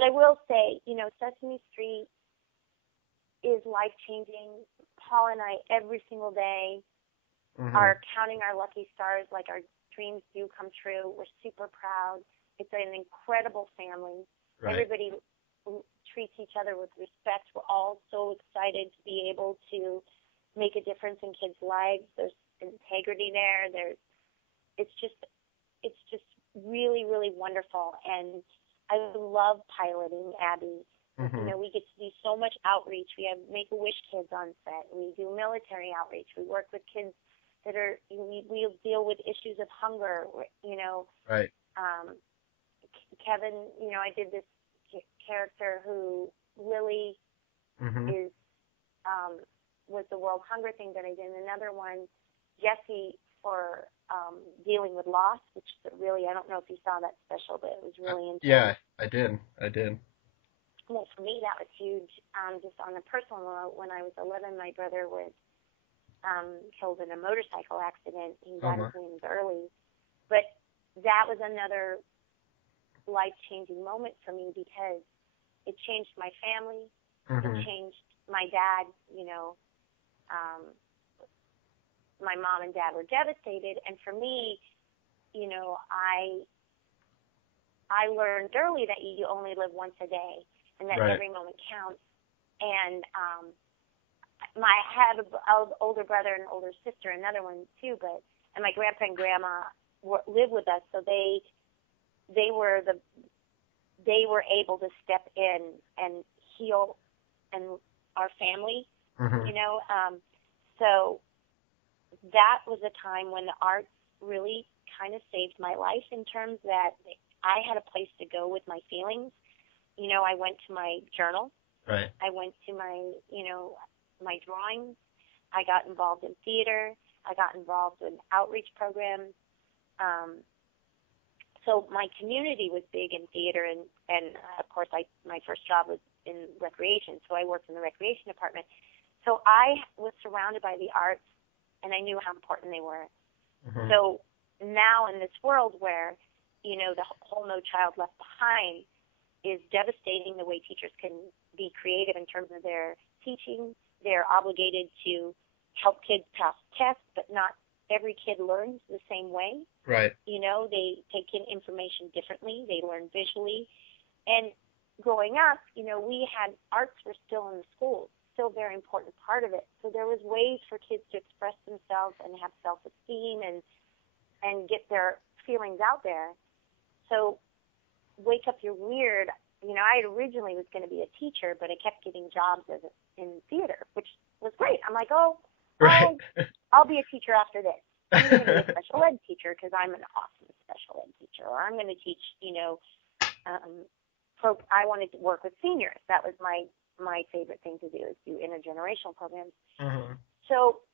But I will say, you know, Sesame Street is life-changing. Paul and I, every single day, are counting our lucky stars like our dreams do come true. We're super proud. It's an incredible family. Right. Everybody treats each other with respect. We're all so excited to be able to make a difference in kids' lives. There's integrity there. It's just really, really wonderful. And I love piloting, Abby. You know, we get to do so much outreach. We have Make-A-Wish kids on set. We do military outreach. We work with kids that are, we deal with issues of hunger, you know. Right. Kevin, you know, I did this character who Lily is, was the World Hunger thing that I did. And another one, Jesse, for dealing with loss, which is really, I don't know if you saw that special, but it was really intense. Yeah, I did. Well, for me, that was huge. Just on a personal note, when I was 11, my brother was killed in a motorcycle accident. He got his wings early. But that was another life-changing moment for me because it changed my family. It changed my dad, you know. My mom and dad were devastated. And for me, you know, I learned early that you only live once a day and that every moment counts. And I had an older brother and older sister, another one too, and my grandpa and grandma lived with us, so they were able to step in and heal and our family, you know. So that was a time when the arts really kind of saved my life in terms that I had a place to go with my feelings. You know, I went to my journal. Right. I went to my, you know, my drawings. I got involved in theater. I got involved in outreach programs. So my community was big in theater, and of course, my first job was in recreation, so I worked in the recreation department. So I was surrounded by the arts, and I knew how important they were. So now in this world where, you know, the whole No Child Left Behind is devastating the way teachers can be creative in terms of their teaching. They're obligated to help kids pass tests, but not every kid learns the same way. Right. You know, they take in information differently. They learn visually. And growing up, you know, we had arts were still in the schools, still a very important part of it. So there was ways for kids to express themselves and have self-esteem and get their feelings out there. So Wake Up You're Weird, you know, I originally was going to be a teacher, but I kept getting jobs in theater, which was great. I'm like, I'll be a teacher after this. I'm going to be a special ed teacher because I'm an awesome special ed teacher. Or I'm going to teach, you know, I wanted to work with seniors. That was my favorite thing to do, is do intergenerational programs. So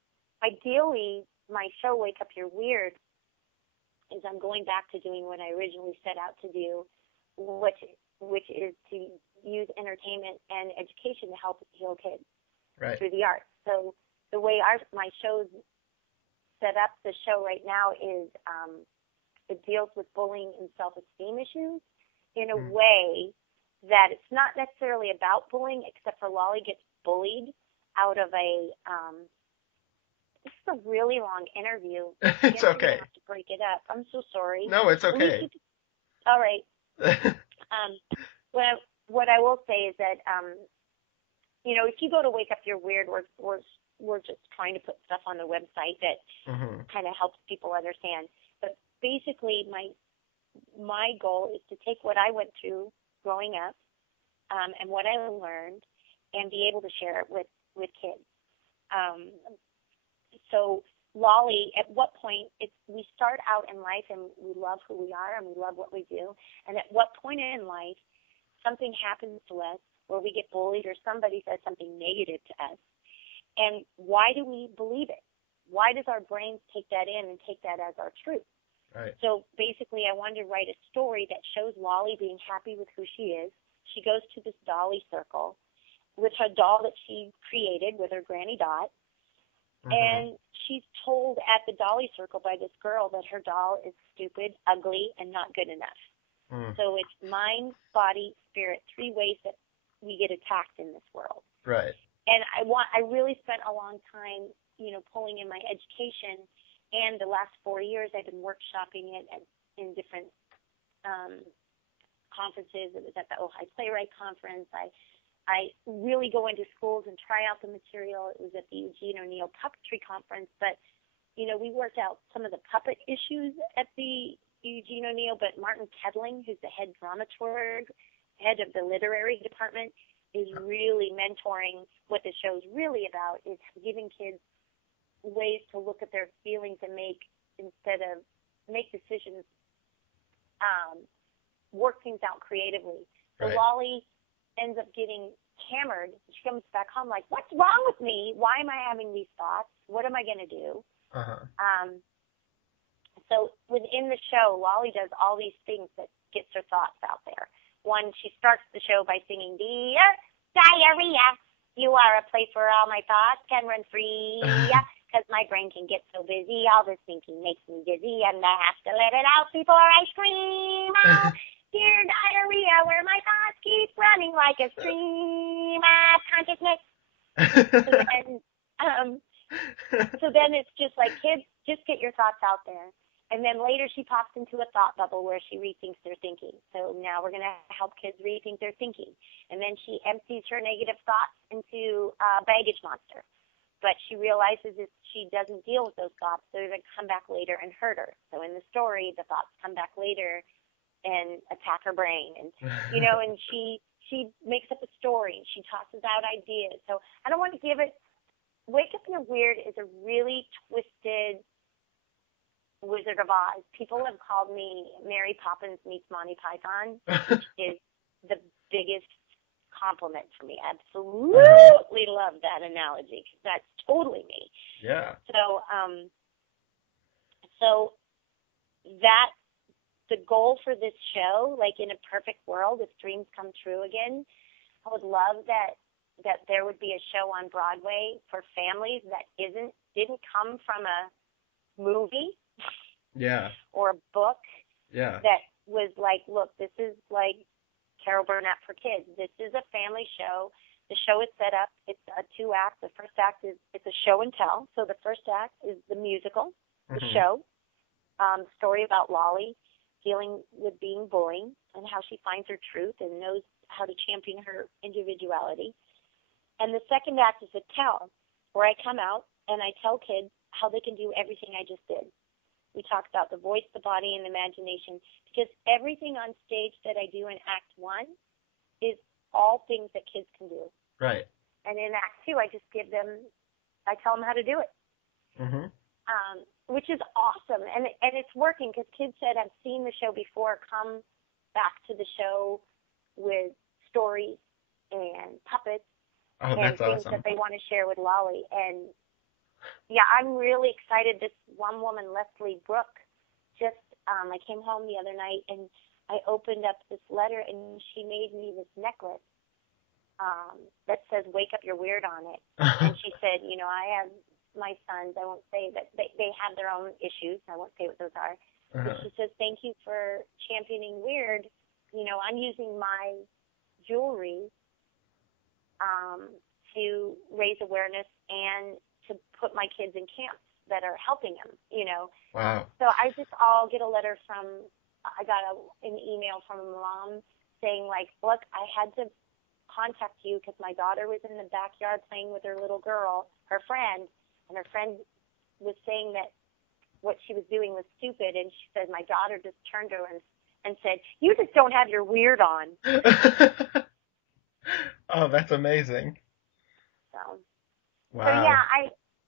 ideally, my show, Wake Up You're Weird, is I'm going back to doing what I originally set out to do, which is to use entertainment and education to help heal kids through the arts. So the way my show's set up, the show right now is it deals with bullying and self-esteem issues in a way that it's not necessarily about bullying, except for Lolly gets bullied out of a this is a really long interview. It's okay. I have to break it up. I'm so sorry. No, it's okay. All right. What I will say is that, you know, if you go to Wake Up You're Weird, we're just trying to put stuff on the website that kind of helps people understand. But basically, my goal is to take what I went through growing up and what I learned and be able to share it with kids. So Lolly, at what point we start out in life and we love who we are and we love what we do, and at what point in life something happens to us where we get bullied or somebody says something negative to us, and why do we believe it? Why does our brains take that in and take that as our truth? Right. So basically I wanted to write a story that shows Lolly being happy with who she is. She goes to this dolly circle with her doll that she created with her Granny Dot. And she's told at the dolly circle by this girl that her doll is stupid, ugly, and not good enough. So it's mind, body, spirit, 3 ways that we get attacked in this world. Right. And I really spent a long time, pulling in my education, and the last 4 years I've been workshopping it in different conferences. It was at the Ojai Playwright Conference. I really go into schools and try out the material. It was at the Eugene O'Neill Puppetry Conference, but we worked out some of the puppet issues at the Eugene O'Neill, but Martin Kedling, who's the head dramaturg, head of the literary department, is really mentoring. What the show's really about is giving kids ways to look at their feelings and make decisions, work things out creatively. So Right. Lolly ends up getting hammered. She comes back home like, what's wrong with me? Why am I having these thoughts? What am I going to do? So within the show, Lolly does all these things that gets her thoughts out there. One, she starts the show by singing, Dear Diarrhea, you are a place where all my thoughts can run free, because my brain can get so busy, all this thinking makes me dizzy, and I have to let it out before I scream. Oh, dear diarrhea, where my thoughts keep running like a stream of consciousness. So then it's just like, kids, just get your thoughts out there. And then later she pops into a thought bubble where she rethinks their thinking. So now we're going to help kids rethink their thinking. And then she empties her negative thoughts into a baggage monster. But she realizes if she doesn't deal with those thoughts, they're going to come back later and hurt her. So in the story, the thoughts come back later and attack her brain. And, and she makes up a story. And she tosses out ideas. So I don't want to give it. Wake Up You're Weird is a really twisted Wizard of Oz. People have called me Mary Poppins meets Monty Python, which is the biggest compliment for me. I absolutely love that analogy because that's totally me. Yeah. So that the goal for this show, like in a perfect world, if dreams come true again, I would love that there would be a show on Broadway for families that didn't come from a movie. Yeah. Or a book. Yeah. That was like, look, this is like Carol Burnett for kids. This is a family show. The show is set up. It's a 2-act. The first act it's a show and tell. So the first act is the musical, the show, story about Lolly dealing with being bullied and how she finds her truth and knows how to champion her individuality. And the second act is a tell, where I come out and I tell kids how they can do everything I just did. We talk about the voice, the body, and the imagination, because everything on stage that I do in Act 1 is all things that kids can do. Right. And in Act 2, I tell them how to do it, which is awesome. And it's working because kids said, I've seen the show before, come back to the show with stories and puppets and things that they want to share with Lolly. And yeah, I'm really excited. This one woman, Leslie Brooke, I came home the other night and I opened up this letter and she made me this necklace that says "Wake Up You're Weird" on it. And she said, I have my sons. I won't say that they have their own issues. I won't say what those are. But she says, thank you for championing weird. I'm using my jewelry to raise awareness and to put my kids in camps that are helping them, Wow. So I get a letter I got an email from a mom saying like, look, I had to contact you because my daughter was in the backyard playing with her little girl, her friend, and her friend was saying that what she was doing was stupid, and she said my daughter just turned to her and said, you just don't have your weird on. Oh, that's amazing. So. Wow. So yeah,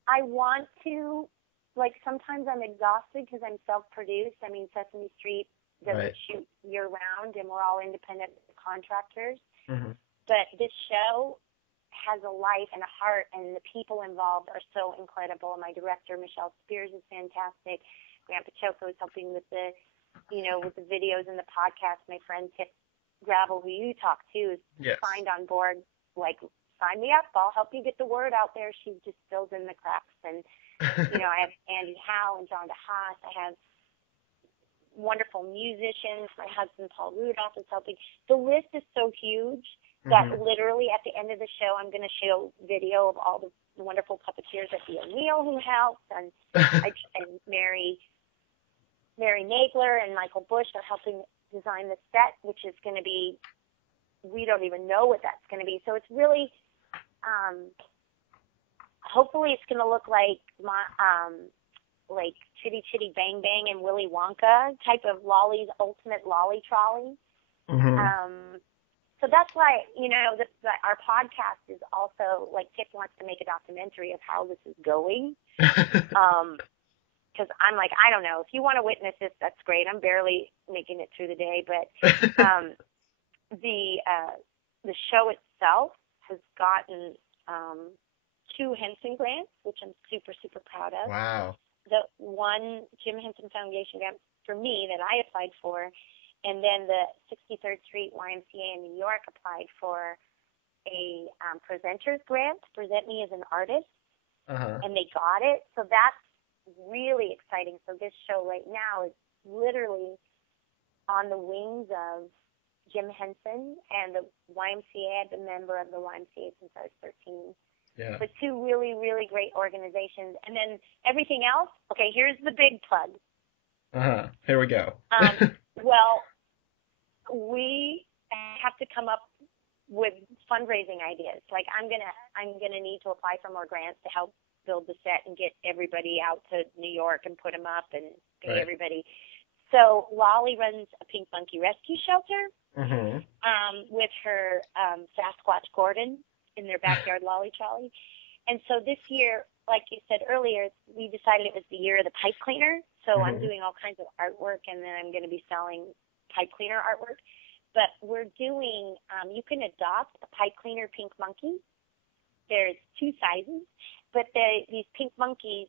I want to, like, sometimes I'm exhausted because I'm self-produced. I mean, Sesame Street doesn't shoot year-round, and we're all independent contractors. But this show has a life and a heart, and the people involved are so incredible. My director, Michelle Spears, is fantastic. Grandpa Choco is helping with the videos and the podcast. My friend Tip Gravel, who you talk to, is signed on board, like, sign me up. I'll help you get the word out there. She just fills in the cracks. And, I have Andy Howe and John DeHaas. I have wonderful musicians. My husband, Paul Rudolph, is helping. The list is so huge that literally at the end of the show, I'm going to show video of all the wonderful puppeteers at the O'Neill who helped, and Mary Nagler and Michael Bush are helping design the set, which is going to be, we don't even know what that's going to be. So it's really, hopefully it's going to look like like Chitty Chitty Bang Bang and Willy Wonka type of Lolly's ultimate Lolly trolley. So that's why, our podcast is also, like, Kip wants to make a documentary of how this is going. Because I'm like, I don't know. If you want to witness this, that's great. I'm barely making it through the day. But the show itself has gotten 2 Henson grants, which I'm super, super proud of. Wow. The one Jim Henson Foundation grant for me that I applied for, and then the 63rd Street YMCA in New York applied for a presenter's grant to present me as an artist, and they got it. So that's really exciting. So this show right now is literally on the wings of Jim Henson and the YMCA. I've been a member of the YMCA since I was 13. Yeah. But 2 really, really great organizations. And then everything else, okay, here's the big plug. Here we go. Well, we have to come up with fundraising ideas. Like I'm gonna need to apply for more grants to help build the set and get everybody out to New York and put them up and pay everybody. So Lolly runs a Pink Monkey Rescue Shelter with her Sasquatch Gordon in their backyard Lolly Trolley. And so this year, like you said earlier, we decided it was the year of the pipe cleaner. So I'm doing all kinds of artwork, and then I'm going to be selling pipe cleaner artwork. But we're doing, you can adopt a pipe cleaner pink monkey. There's 2 sizes, but these pink monkeys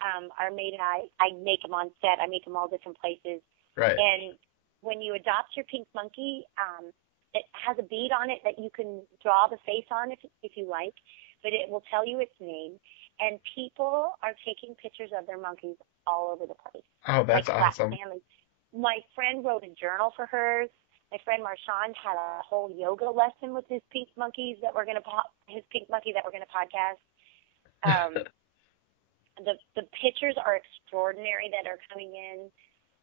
are made, I make them on set. I make them all different places. Right. And when you adopt your pink monkey, it has a bead on it that you can draw the face on if you like, but it will tell you its name. And people are taking pictures of their monkeys all over the place. Oh, that's awesome. Families. My friend wrote a journal for hers. My friend Marchand had a whole yoga lesson with his pink monkeys that we're going to podcast. The pictures are extraordinary that are coming in.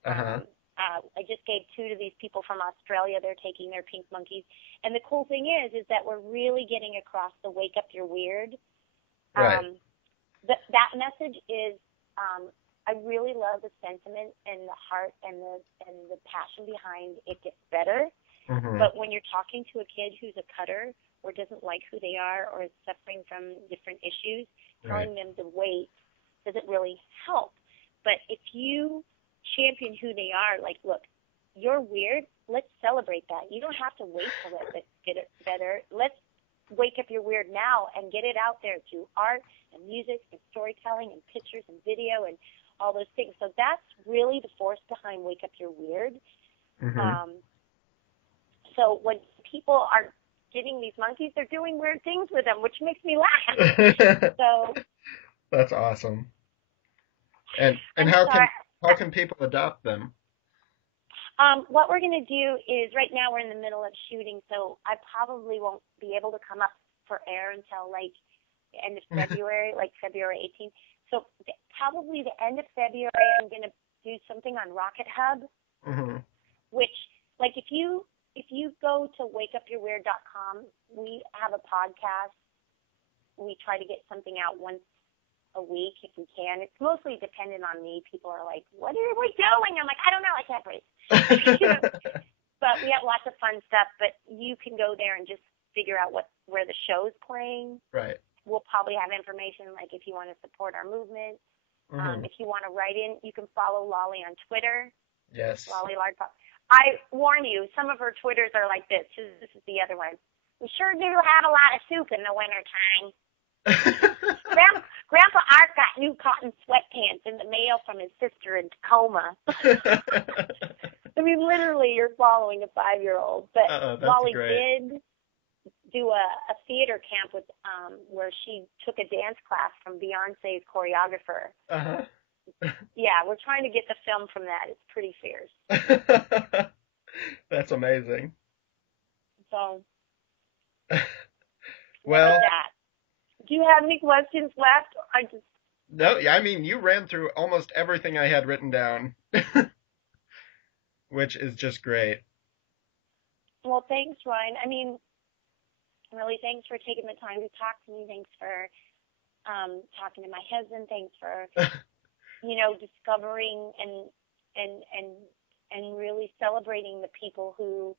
I just gave 2 to these people from Australia. They're taking their pink monkeys. And the cool thing is that we're really getting across the wake up, you're weird. Right. That message is, I really love the sentiment and the heart and the passion behind it gets better. But when you're talking to a kid who's a cutter or doesn't like who they are or is suffering from different issues, telling them to wait doesn't really help. But if you champion who they are, like, look, you're weird, let's celebrate that. You don't have to wait till it get it better. Let's wake up your weird now and get it out there through art and music and storytelling and pictures and video and all those things. So that's really the force behind Wake Up Your Weird. So when people are getting these monkeys, they're doing weird things with them, which makes me laugh. So that's awesome. And how can people adopt them? What we're going to do is, right now we're in the middle of shooting, so I probably won't be able to come up for air until like the end of February, like February 18th. So probably the end of February, I'm going to do something on Rocket Hub, which, like, if you go to wakeupyourweird.com, we have a podcast. We try to get something out once a week if we can. It's mostly dependent on me. People are like, what are we doing? I'm like, I don't know. I can't breathe. But we have lots of fun stuff. But you can go there and just figure out where the show's playing. Right. We'll probably have information like if you want to support our movement. If you want to write in, you can follow Lolly on Twitter. Yes. Lolly Lardpop. I warn you, some of her Twitters are like this. This is the other one. We sure do have a lot of soup in the wintertime. Grandpa Art got new cotton sweatpants in the mail from his sister in Tacoma. I mean, literally, you're following a 5-year-old. But Lolly did do a theater camp with where she took a dance class from Beyonce's choreographer. Yeah, we're trying to get the film from that. It's pretty fierce. That's amazing. So, well, that. Do you have any questions left? No, I mean, you ran through almost everything I had written down, which is just great. Well, thanks, Ryan. I mean, really, thanks for taking the time to talk to me. Thanks for talking to my husband. Thanks for, discovering and really celebrating the people who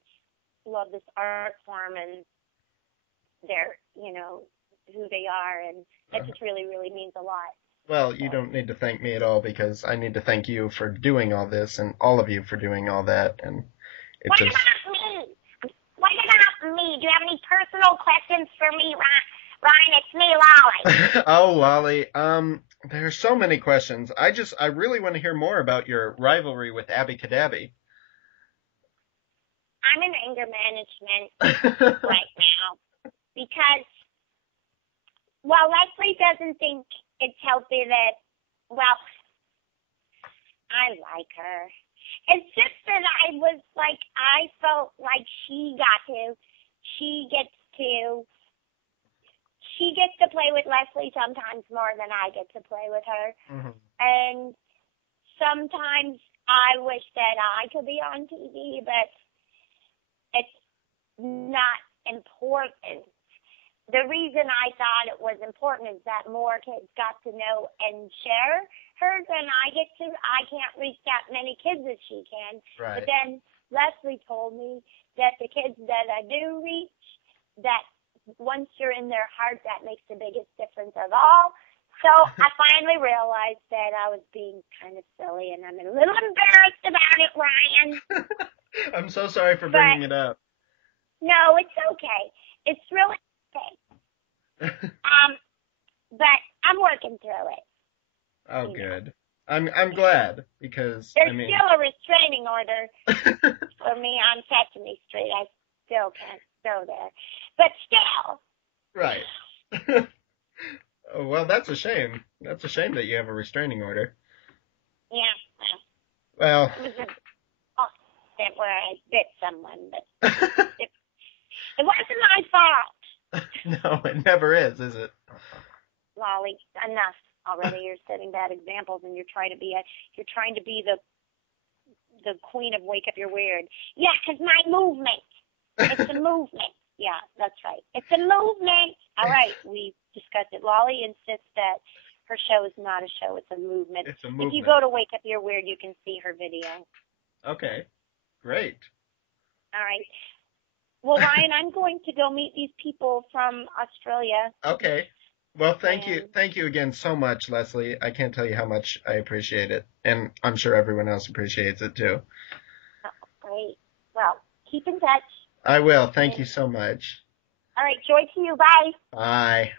love this art form and their, who they are. And that just really, really means a lot. Well, you don't need to thank me at all, because I need to thank you for doing all this, and all of you for doing all that. And what about me? What about me? Do you have any personal questions for me, Ryan? It's me, Lolly. Oh, Lolly. There are so many questions. I really want to hear more about your rivalry with Abby Cadabby. I'm in anger management right now because, well, Leslie doesn't think it's healthy that, well, I like her. It's just that I felt like she gets to play with Leslie sometimes more than I get to play with her. Mm-hmm. And sometimes I wish that I could be on TV, but it's not important. The reason I thought it was important is that more kids got to know and share her than I can't reach that many kids as she can. Right. But then Leslie told me that the kids that I do reach, that once you're in their heart, that makes the biggest difference of all. So I finally realized that I was being kind of silly, and I'm a little embarrassed about it, Ryan. I'm so sorry for bringing it up. No, it's okay. It's really okay. But I'm working through it. Oh, good. I'm glad, because there's still a restraining order for me on Sesame Street. I still can't go there, but still. Right. Oh, well, that's a shame. That's a shame that you have a restraining order. Yeah. Well. It was where I bit someone, but it wasn't my fault. No, it never is it? Lolly, enough already. You're setting bad examples, and you're trying to be the queen of Wake Up You're Weird. Yeah, 'cause my movement. It's a movement. Yeah, that's right. It's a movement. All right, we discussed it. Lolly insists that her show is not a show. It's a movement. It's a movement. If you go to Wake Up You're Weird, you can see her video. Okay, great. All right. Well, Ryan, I'm going to go meet these people from Australia. Okay. Well, thank you again so much, Leslie. I can't tell you how much I appreciate it, and I'm sure everyone else appreciates it too. Oh, great. Well, keep in touch. I will. Thank you so much. All right. Joy to you. Bye. Bye.